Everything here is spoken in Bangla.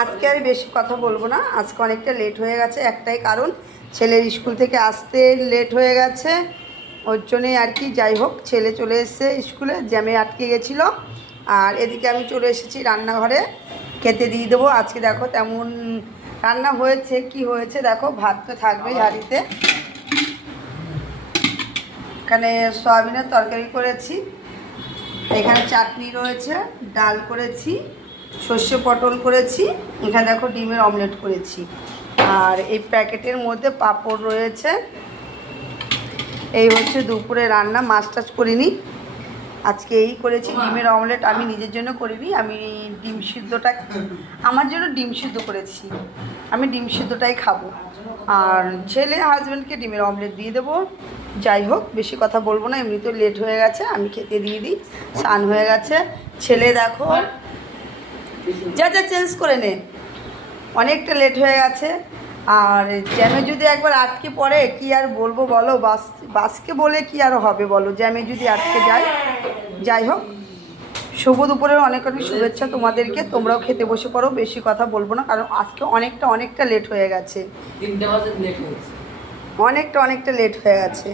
আজকে আর বেশি কথা বলবো না, আজকে অনেকটা লেট হয়ে গেছে। একটাই কারণ, ছেলের স্কুল থেকে আসতে লেট হয়ে গেছে, ওর জন্যই আর কি। যাই হোক, ছেলে চলে এসেছে স্কুলে, জ্যামে আটকে গেছিলো। আর এদিকে আমি চলে এসেছি রান্নাঘরে, খেতে দিয়ে দেবো। আজকে দেখো তেমন রান্না হয়েছে, কি হয়েছে দেখো। ভাত তো থাকবেই হাঁড়িতে, এখানে সয়াবিনের তরকারি করেছি, এখানে চাটনি রয়েছে, ডাল করেছি, সর্ষে পটল করেছি, এখানে দেখো ডিমের অমলেট করেছি। আর এই প্যাকেটের মধ্যে পাঁপড় রয়েছে। এই হচ্ছে দুপুরে রান্না, মাছ টাছ করিনি আজকে। এই করেছি ডিমের অমলেট, আমি নিজের জন্য করিনি, আমি ডিম সিদ্ধটা আমার জন্য ডিম সিদ্ধ করেছি, আমি ডিম সিদ্ধটাই খাবো। আর ছেলে হাজব্যান্ডকে ডিমের অমলেট দিয়ে দেবো। যাই হোক, বেশি কথা বলবো না, এমনি তো লেট হয়ে গেছে, আমি খেতে দিয়ে দিই। স্নান হয়ে গেছে, ছেলে দেখো যা যা চেঞ্জ করে নে, অনেকটা লেট হয়ে গেছে। আর জ্যামে যদি একবার আটকে পড়ে কি আর বলবো বলো, বাসকে বলে কি আর হবে বলো, জ্যামে যদি আটকে যায়। যাই হোক, শুভ দুপুরের অনেক অনেক শুভেচ্ছা তোমাদেরকে, তোমরাও খেতে বসে পড়ো। বেশি কথা বলবো না, কারণ আজকে অনেকটা লেট হয়ে গেছে, অনেকটা লেট হয়ে গেছে।